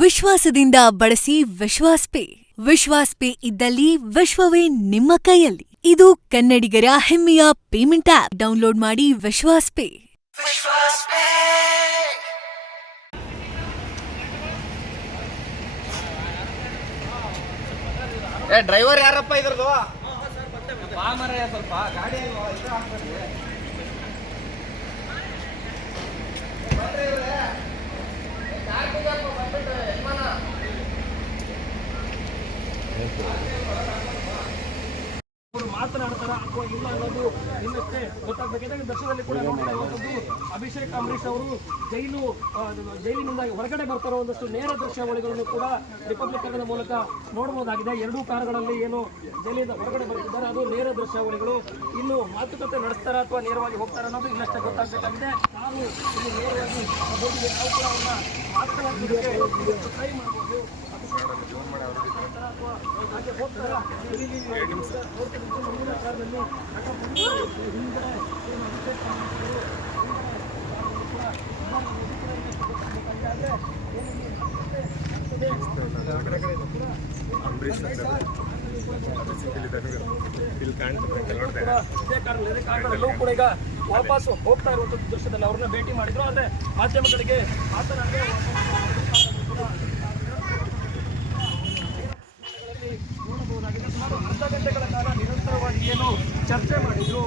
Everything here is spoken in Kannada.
ವಿಶ್ವಾಸದಿಂದ ಬಳಸಿ ವಿಶ್ವಾಸ್ ಪೇ. ವಿಶ್ವಾಸ್ ಪೇ ಇದ್ದಲ್ಲಿ ವಿಶ್ವವೇ ನಿಮ್ಮ ಕೈಯಲ್ಲಿ. ಇದು ಕನ್ನಡಿಗರ ಹೆಮ್ಮೆಯ ಪೇಮೆಂಟ್ ಆಪ್. ಡೌನ್ಲೋಡ್ ಮಾಡಿ ವಿಶ್ವಾಸ್ ಪೇ. ಡ್ರೈವರ್ ಯಾರಪ್ಪ ಇದ್ರದು? ಸ್ವಲ್ಪ ಗಾಡಿ ಮಾತನಾಡ್ತಾರ ಅಥವಾ ಇಲ್ಲ ಅನ್ನೋದು ಇನ್ನಷ್ಟೇ ಗೊತ್ತಾಗಬೇಕಿದೆ. ದರ್ಶನದಲ್ಲಿ ಕೂಡ ಅಭಿಷೇಕ್ ಅಂಬರೀಶ್ ಅವರು ಜೈಲಿನಿಂದ ಹೊರಗಡೆ ಬರ್ತಾರೋ ಒಂದಷ್ಟು ನೇರ ದೃಶ್ಯಾವಳಿಗಳನ್ನು ಕೂಡ ರಿಪಬ್ಲಿಕ್ ಕನ್ನಡ ಮೂಲಕ ನೋಡಬಹುದಾಗಿದೆ. ಎರಡೂ ಕಾರುಗಳಲ್ಲಿ ಏನು ಜೈಲಿಂದ ಹೊರಗಡೆ ಬರ್ತಿದ್ದಾರೆ ಅದು ನೇರ ದೃಶ್ಯಾವಳಿಗಳು. ಇನ್ನು ಮಾತುಕತೆ ನಡೆಸ್ತಾರ ಅಥವಾ ನೇರವಾಗಿ ಹೋಗ್ತಾರ ಅನ್ನೋದು ಇನ್ನಷ್ಟೇ ಗೊತ್ತಾಗಬೇಕಾಗಿದೆ. ನಾವು ಇಲ್ಲಿ ನೇರವಾಗಿ ನಾವು ಕೂಡ ಅವನ್ನ ಮಾತನಾಡೋದಕ್ಕೆ ಟ್ರೈ ಮಾಡ್ಬೋದು. ಕಾರಣದಲ್ಲೂ ಕೂಡ ಈಗ ವಾಪಸ್ ಹೋಗ್ತಾ ಇರುವಂತ ದೃಶ್ಯದಲ್ಲಿ ಅವ್ರನ್ನ ಭೇಟಿ ಮಾಡಿದ್ರು. ಆದ್ರೆ ಮಾಧ್ಯಮಗಳಿಗೆ ಮಾತನಾಡಿದ್ರೆ ನೋಡಬಹುದಾಗಿದೆ. ಸುಮಾರು ಅರ್ಧ ಗಂಟೆಗಳ ಕಾಲ ನಿರಂತರವಾಗಿ ಏನು ಚರ್ಚೆ ಮಾಡಿದ್ರು.